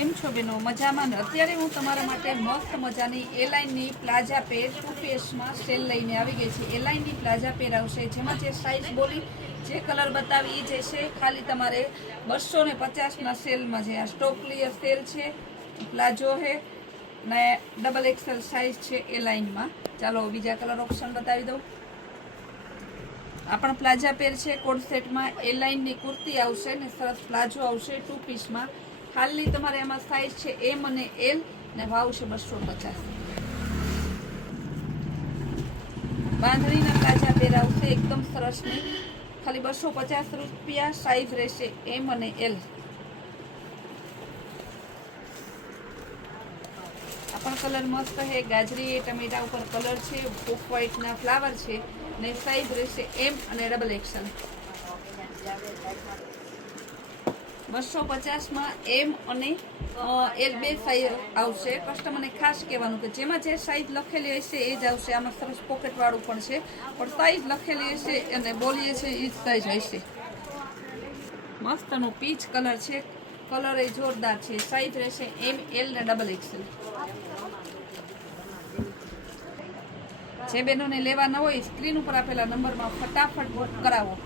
કેમ છો બેનો? મજામાં ને? અત્યારે હું તમારા માટે મસ્ત મજાની એલાઇનની પ્લાઝા પેર 2 પીસમાં સેલ લઈને આવી ગઈ છે. એલાઇનની પ્લાઝા પેર આવશે, જેમાં જે સાઇઝ બોલી જે કલર બતાવી એ જે છે ખાલી તમારે 250ના સેલમાં છે. આ સ્ટોક ક્લિયર સેલ છે, પ્લાઝો છે ને ડબલ એક્સેલ સાઇઝ છે એલાઇનમાં. ચાલો બીજા કલર ઓપ્શન બતાવી દઉં. આ પણ પ્લાઝા પેર છે, કોડ સેટમાં એલાઇનની કુર્તી આવશે ને સરસ પ્લાઝો આવશે 2 પીસમાં. ખાલી તમારે એમાં સાઇઝ છે એમ અને એલ ને ભાવ છે 250. બાંધણીના પ્લાઝા પેર આવશે એકદમ સરસ ની, ખાલી 250 રૂપિયા. સાઇઝ રહેશે એમ અને એલ. આ પણ કલર મસ્ત છે, ગાજરી ટમેટા ઉપર કલર છે, ઓફ વ્હાઈટના ફ્લાવર છે ને સાઇઝ રહેશે એમ અને ડબલ એક્સેલ. 250માં એમ અને એલ બે સાઇઝ આવશે. કસ્ટમરને ખાસ કહેવાનું કે જેમાં જે સાઇઝ લખેલી હશે એ જ આવશે. આમાં સરસ પોકેટવાળું પણ છે, પણ સાઇઝ લખેલી હશે અને બોલીએ છે એ જ સાઇઝ હશે. મસ્તનો પીચ કલર છે, કલર એ જોરદાર છે. સાઇઝ રહેશે એમ એલ ને ડબલ એક્સેલ. જે બહેનોને લેવાના હોય સ્ક્રીન ઉપર આપેલા નંબરમાં ફટાફટ બુક કરાવો.